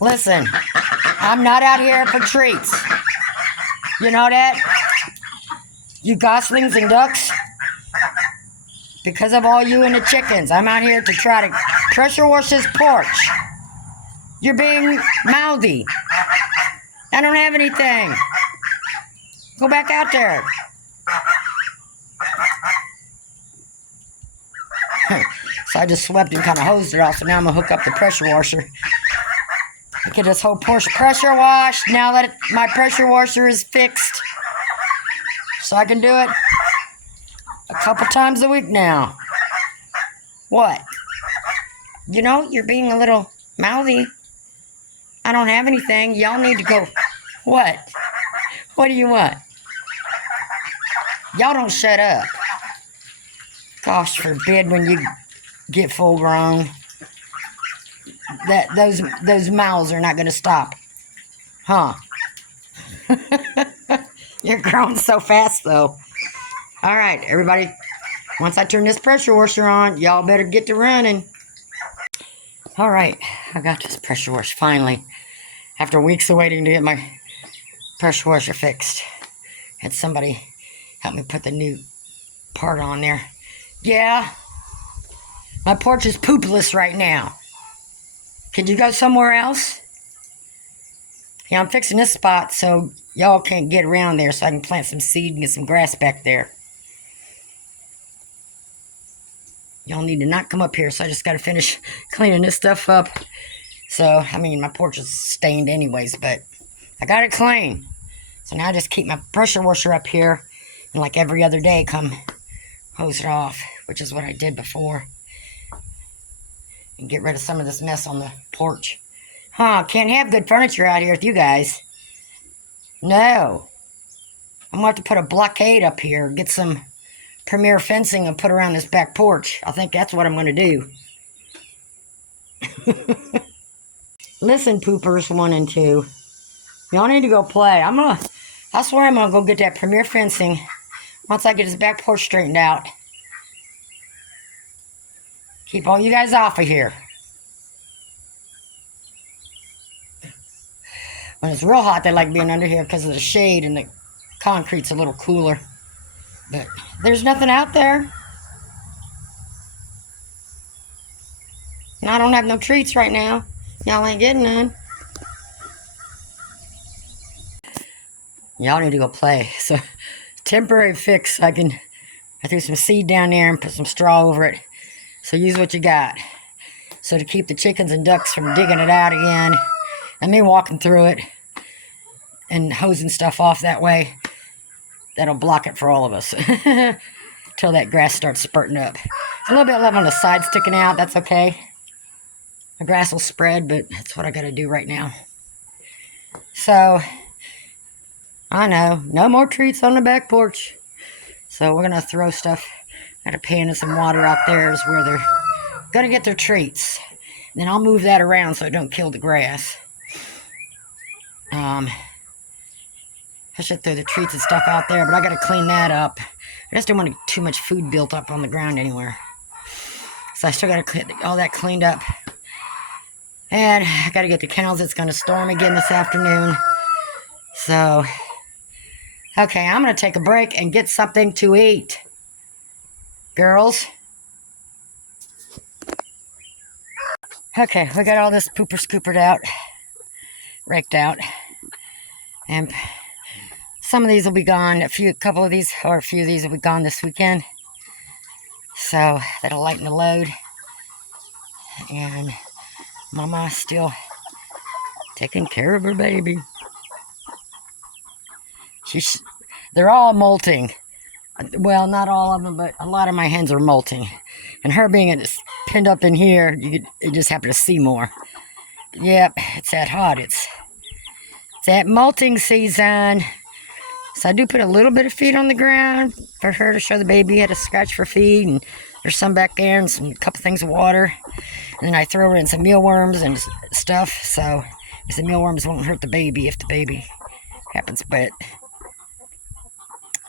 Listen, I'm not out here for treats. You know that? You goslings and ducks. Because of all you and the chickens, I'm out here to try to pressure wash this porch. You're being mouthy. I don't have anything. Go back out there. So I just swept and kind of hosed it off. So now I'm going to hook up the pressure washer. Get this whole porch pressure washed. Now that my pressure washer is fixed. So I can do it a couple times a week now. What? You know, you're being a little mouthy. I don't have anything. Y'all need to go. What? What do you want? Y'all don't shut up. Gosh forbid when you get full grown. That those mouths are not going to stop. Huh? You're growing so fast though. All right, everybody. Once I turn this pressure washer on, y'all better get to running. All right, I got this pressure washer finally. After weeks of waiting to get my pressure washer fixed. Had somebody help me put the new part on there. Yeah, my porch is poopless right now. Could you go somewhere else? Yeah, I'm fixing this spot so y'all can't get around there so I can plant some seed and get some grass back there. Y'all need to not come up here, so I just got to finish cleaning this stuff up. So, I mean, my porch is stained anyways, but I got it clean. So now I just keep my pressure washer up here, and like every other day, come hose it off, which is what I did before. And get rid of some of this mess on the porch. Huh, can't have good furniture out here with you guys. No. I'm going to have to put a blockade up here, get some premier fencing and put around this back porch. I think that's what I'm going to do. Listen, poopers 1 and 2. Y'all need to go play. I swear I'm going to go get that premier fencing once I get this back porch straightened out. Keep all you guys off of here. When it's real hot, they like being under here because of the shade and the concrete's a little cooler. But there's nothing out there. And I don't have no treats right now. Y'all ain't getting none. Y'all need to go play. So, temporary fix. I threw some seed down there and put some straw over it. So use what you got. So to keep the chickens and ducks from digging it out again. And me walking through it. And hosing stuff off that way. That'll block it for all of us. Till that grass starts spurting up. There's a little bit left on the side sticking out. That's okay. The grass will spread, but that's what I got to do right now. So, I know. No more treats on the back porch. So we're going to throw stuff. Got a pan and some water out there is where they're going to get their treats. And then I'll move that around so it don't kill the grass. I should throw the treats and stuff out there, but I got to clean that up. I just don't want too much food built up on the ground anywhere. So I still got to get all that cleaned up. And I got to get the kennels. It's going to storm again this afternoon. So, okay, I'm going to take a break and get something to eat. Girls. Okay, we got all this pooper scoopered out. Raked out. And some of these will be gone. A few of these will be gone this weekend. So that'll lighten the load. And Mama's still taking care of her baby. They're all molting. Well, not all of them, but a lot of my hens are molting. And her being pinned up in here, you just happen to see more. But yep, it's that hot. It's that molting season. So I do put a little bit of feed on the ground for her to show the baby how to scratch for feed. And there's some back there and a couple things of water. And then I throw her in some mealworms and stuff. So the mealworms won't hurt the baby if the baby happens. But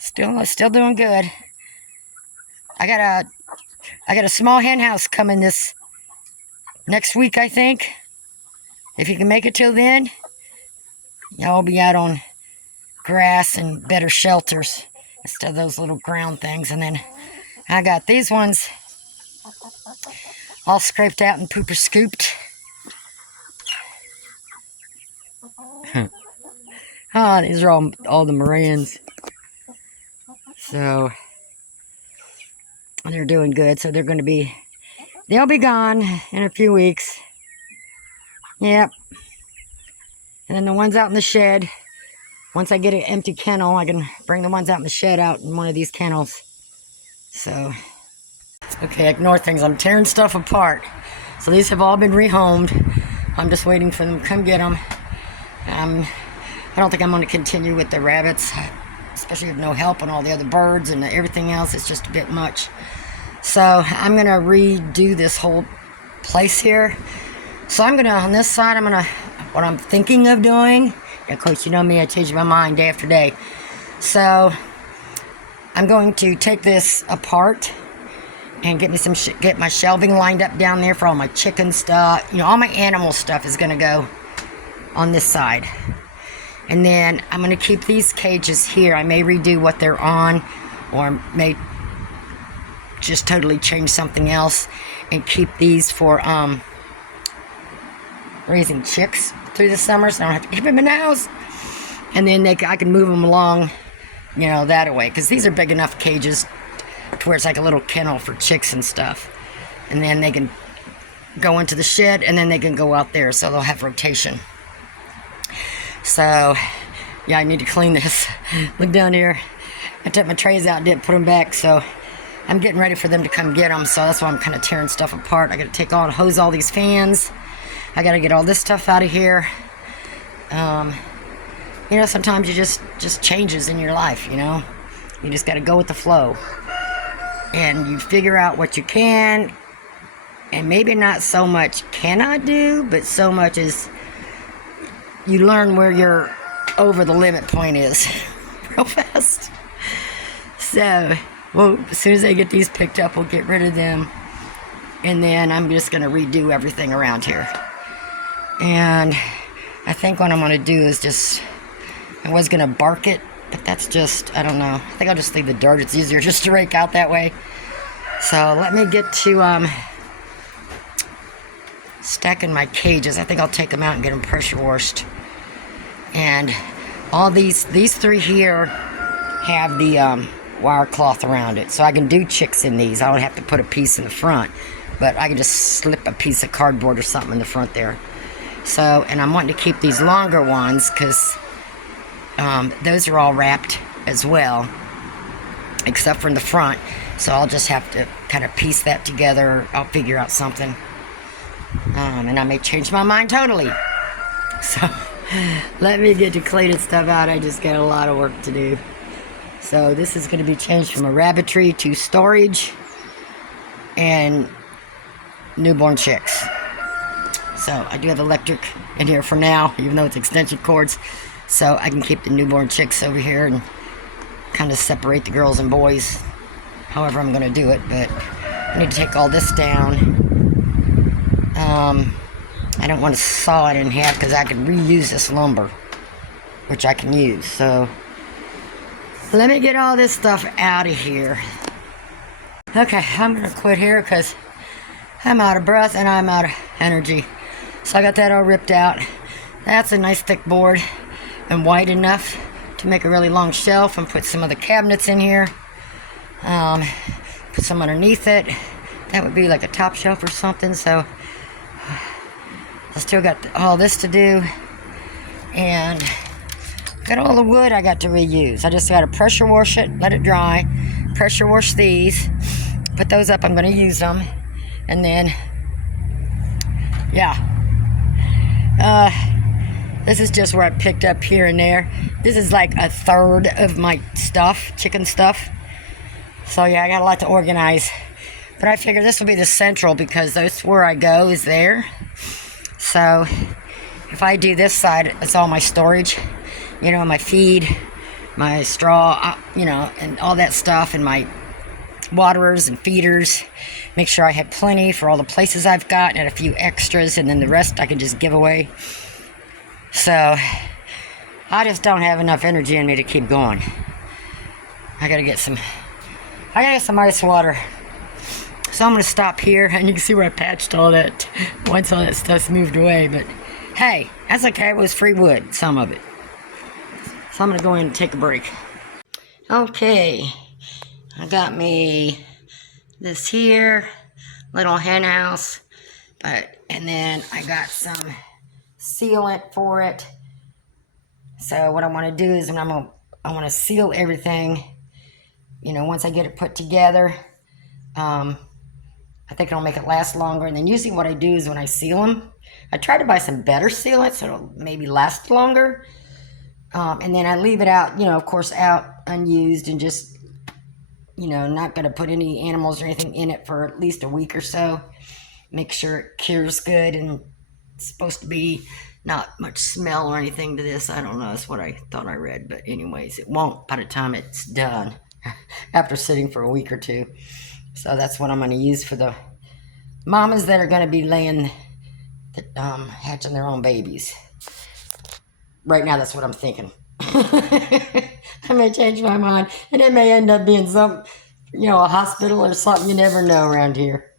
still doing good. I got a small hen house coming this next week, I think. if you can make it till then, y'all will be out on grass and better shelters instead of those little ground things. And then I got these ones all scraped out and pooper scooped. Oh, these are all the Morans. So they're doing good. So they'll be gone in a few weeks. Yep. And then the ones out in the shed, once I get an empty kennel, I can bring the ones out in the shed out in one of these kennels. So, okay, ignore things. I'm tearing stuff apart. So these have all been rehomed. I'm just waiting for them to come get them. I don't think I'm going to continue with the rabbits, especially with no help on all the other birds and everything else. It's just a bit much. So I'm going to redo this whole place here. So I'm going to, on this side, what I'm thinking of doing, of course, you know me, I change my mind day after day. So I'm going to take this apart and get me get my shelving lined up down there for all my chicken stuff. You know, all my animal stuff is going to go on this side. And then I'm going to keep these cages here. I may redo what they're on, or may just totally change something else and keep these for raising chicks through the summer, so I don't have to keep them in the house. And then I can move them along, you know, that way, because these are big enough cages to where it's like a little kennel for chicks and stuff. And then they can go into the shed, and then they can go out there, so they'll have rotation. So, yeah, I need to clean this. Look down here. I took my trays out, didn't put them back, so I'm getting ready for them to come get them. So that's why I'm kind of tearing stuff apart. I got to hose all these fans. I got to get all this stuff out of here. You know, sometimes you just changes in your life, you know. You just got to go with the flow. And you figure out what you can, and maybe not so much cannot do, but so much as you learn where your over the limit point is real fast. So, well, as soon as I get these picked up, we'll get rid of them. And then I'm just going to redo everything around here. And I think what I'm going to do is I was going to bark it, but that's just, I don't know. I think I'll just leave the dirt. It's easier just to rake out that way. So let me get to stacking my cages. I think I'll take them out and get them pressure washed. And all these three here have the wire cloth around it, so I can do chicks in these. I don't have to put a piece in the front, but I can just slip a piece of cardboard or something in the front there. So, and I'm wanting to keep these longer ones because those are all wrapped as well, except for in the front. So I'll just have to kind of piece that together. I'll figure out something. And I may change my mind totally. So let me get to cleaning stuff out. I just got a lot of work to do. So this is going to be changed from a rabbitry to storage and newborn chicks. So I do have electric in here for now, even though it's extension cords. So I can keep the newborn chicks over here and kind of separate the girls and boys, however I'm going to do it. But I need to take all this down. I don't want to saw it in half because I can reuse this lumber, which I can use. So let me get all this stuff out of here. Okay, I'm going to quit here because I'm out of breath and I'm out of energy. So I got that all ripped out. That's a nice thick board and wide enough to make a really long shelf, and put some of the cabinets in here. Put some underneath it. That would be like a top shelf or something. So I still got all this to do, and got all the wood I got to reuse. I just got to pressure wash it, let it dry, pressure wash these, put those up. I'm going to use them, and then yeah, this is just where I picked up here and there. This is like a third of my stuff, chicken stuff. So yeah, I got a lot to organize, but I figure this will be the central because that's where I go is there. So if I do this side, it's all my storage, you know, my feed, my straw, you know, and all that stuff, and my waterers and feeders. Make sure I have plenty for all the places I've got and a few extras, and then the rest I can just give away. So I just don't have enough energy in me to keep going. I gotta get some ice water. So I'm gonna stop here, and you can see where I patched all that once all that stuff's moved away, but hey, that's okay. It was free wood, some of it. So I'm gonna go in and take a break. Okay, I got me this here little hen house, and then I got some sealant for it. So what I want to do is I want to seal everything. You know, once I get it put together, I think it'll make it last longer. And then usually what I do is when I seal them, I try to buy some better sealant so it'll maybe last longer. And then I leave it out, you know, of course, out unused, and just, you know, not going to put any animals or anything in it for at least a week or so. Make sure it cures good, and it's supposed to be not much smell or anything to this. I don't know. That's what I thought I read. But anyways, it won't by the time it's done after sitting for a week or two. So that's what I'm going to use for the mamas that are going to be laying, hatching their own babies. Right now, that's what I'm thinking. I may change my mind, and it may end up being some, you know, a hospital or something. You never know around here.